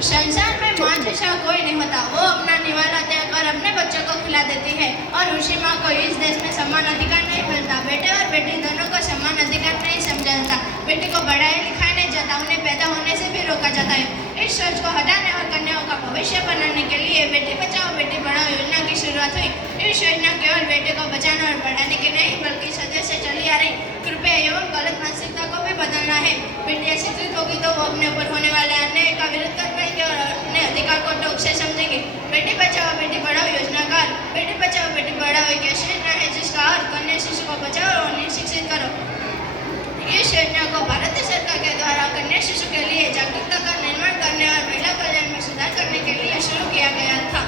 संसार में माँ जैसा कोई नहीं होता। वो अपना निवाला त्याग कर अपने बच्चों को खिला देती है और उसी माँ को इस देश में समान अधिकार नहीं मिलता। बेटे और बेटी दोनों को समान अधिकार नहीं समझा जाता। बेटी को पढ़ाया लिखाया नहीं जाता, उन्हें पैदा होने से भी रोका जाता है। इस सोच को हटाने और कन्याओं का भविष्य बनाने के लिए बेटी बचाओ बेटी पढ़ाओ योजना की शुरुआत हुई। इस योजना केवल बेटे को बचाने और पढ़ाने की नहीं बल्कि सदियों से चली आ रही कृपया एवं गलत मानसिकता को भी बदलना है। बेटियां शिक्षित होगी तो वो अपने ऊपर होने वाले अन्याय का विरोध कर पाएंगे और अपने अधिकार को टोक से समझेंगे। बेटी बचाओ बेटी पढ़ाओ योजना का बेटी बचाओ बेटी पढ़ाओ एक ऐसी योजना है जिसका अर्थ कन्या शिशु को बचाओ और उन्हें शिक्षित करो। इस योजना को भारत सरकार के द्वारा कन्या शिशु के लिए जागरूकता का निर्माण करने और महिला कल्याण में सुधार करने के लिए शुरू किया गया था।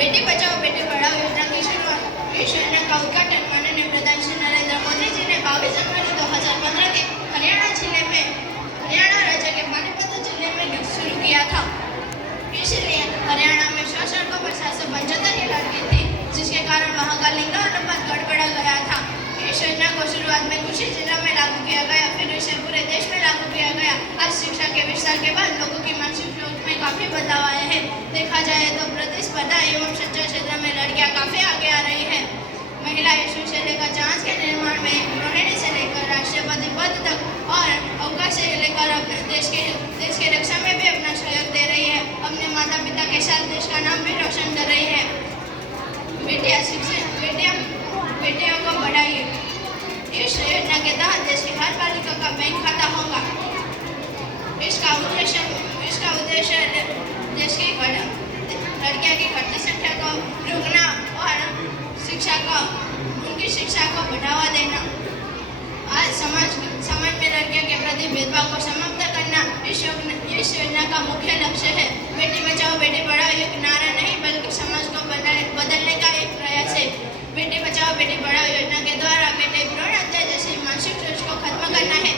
बेटी बचाओ बेटी पढ़ाओ योजना की शुरुआत। इस योजना का उद्घाटन माननीय प्रधान श्री नरेंद्र मोदी जी ने 22 जनवरी 2015 के हरियाणा राज्य के पानीपत जिले में शुरू किया था। इसलिए हरियाणा में 100 सड़कों पर 775 ही लड़की थी, जिसके कारण वहां का लिंगानुपात गड़बड़ा गया था। इस योजना को शुरुआत में कुछ ही जिलों में लागू किया गया, फिर इसे पूरे देश में लागू किया गया। आज शिक्षा के विस्तार के बाद लोगों की मानसिक सोच में काफी बदलाव आए हैं। देखा जाए तो प्रतिस्पर्धा एवं शिक्षा क्षेत्र में लड़कियां काफी आगे आ रही है। महिला इस विषय लेकर जहाज के निर्माण में गृहिणी से लेकर राष्ट्रपति पद तक और अवकाश से लेकर अपने देश की रक्षा में भी अपना सहयोग दे रही है। अपने माता पिता के साथ देश का नाम भी रोशन कर रही है। बेटियों को बढ़ाइए। इस योजना के तहत देश की हर बालिका का बैंक खाता होगा। इसका उद्देश्य देश की लड़कियों की घटती संख्या को रोकना और उनकी शिक्षा को बढ़ावा देना। आज समाज में लड़कियों के प्रति भेदभाव को समाप्त करना इस योजना का मुख्य लक्ष्य है। बेटी बचाओ बेटी पढ़ाओ एक नारा नहीं बल्कि समाज को बदलने का एक प्रयास है। बेटी बचाओ बेटी पढ़ाओ योजना के द्वारा बेटे भ्रूण हत्या जैसी मानसिक सोच को खत्म करना है।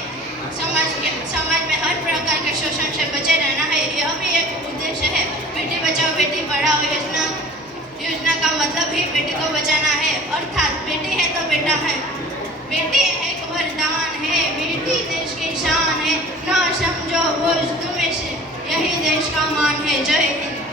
समाज में हर प्रकार के शोषण से बचे रहना है, यह भी एक उद्देश्य है। बेटी बचाओ बेटी पढ़ाओ योजना का मतलब ही बेटी को बचाना है, अर्थात बेटी है तो बेटा है। बेटी एक वरदान है, बेटी देश की शान है, ना समझो बोझ तुम्हें से, यही देश का मान है। जय हिंद।